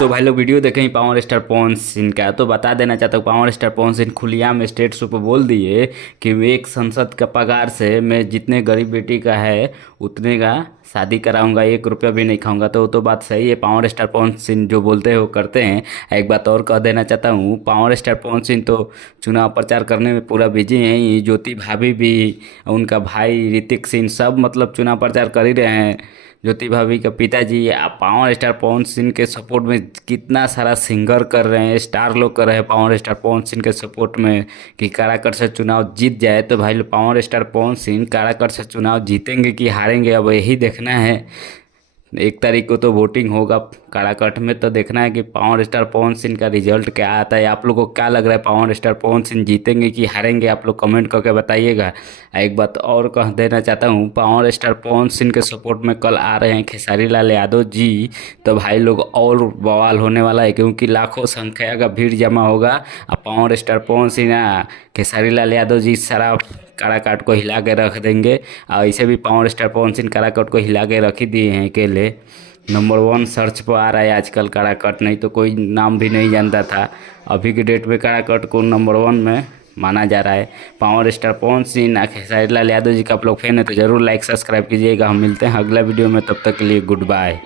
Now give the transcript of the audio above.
तो भाई लोग वीडियो देखें पावर स्टार पवन सिंह का, तो बता देना चाहता हूँ पावर स्टार पवन सिंह खुलेआम स्टेट शो पे बोल दिए कि मैं एक संसद का पगार से मैं जितने गरीब बेटी का है उतने का शादी कराऊंगा, 1 रुपया भी नहीं खाऊंगा। तो वो तो बात सही है, पावर स्टार पवन सिंह जो बोलते हैं वो करते हैं। एक बात और कह देना चाहता हूँ, पावर स्टार पवन सिंह तो चुनाव प्रचार करने में पूरा बिजी हैं। ये ज्योति भाभी भी, उनका भाई ऋतिक सिंह सब मतलब चुनाव प्रचार कर ही रहे हैं। ज्योति भाभी का पिताजी पावर स्टार पवन सिंह के सपोर्ट में कितना सारा सिंगर कर रहे हैं, स्टार लोग कर रहे हैं पावर स्टार पवन सिंह के सपोर्ट में कि काराकट से चुनाव जीत जाए। तो भाई लोग पावर स्टार पवन सिंह काराकट से चुनाव जीतेंगे कि हारेंगे अब यही देखना है। 1 तारीख को तो वोटिंग होगा काराकट में, तो देखना है कि पावर स्टार पवन सिंह का रिजल्ट क्या आता है। आप लोगों को क्या लग रहा है, पावर स्टार पवन सिंह जीतेंगे कि हारेंगे? आप लोग कमेंट करके बताइएगा। एक बात और कह देना चाहता हूँ, पावर स्टार पवन सिंह के सपोर्ट में कल आ रहे हैं खेसारी लाल यादव जी। तो भाई लोग और बवाल होने वाला है, क्योंकि लाखों संख्या का भीड़ जमा होगा। अब पावर स्टार पवन सिंह खेसारी लाल यादव जी सारा काराकाट को हिला के रख देंगे। और ऐसे भी पावर स्टार पवन सिंह काराकाट को हिला के रख ही दिए हैं अकेले। नंबर 1 सर्च पर आ रहा है आजकल काराकाट, नहीं तो कोई नाम भी नहीं जानता था। अभी के डेट में काराकाट को नंबर 1 में माना जा रहा है। पावर स्टार पवन सिंह खेसारी लाल यादव जी का आप लोग फैन है तो जरूर लाइक सब्सक्राइब कीजिएगा। हम मिलते हैं अगला वीडियो में, तब तक के लिए गुड बाय।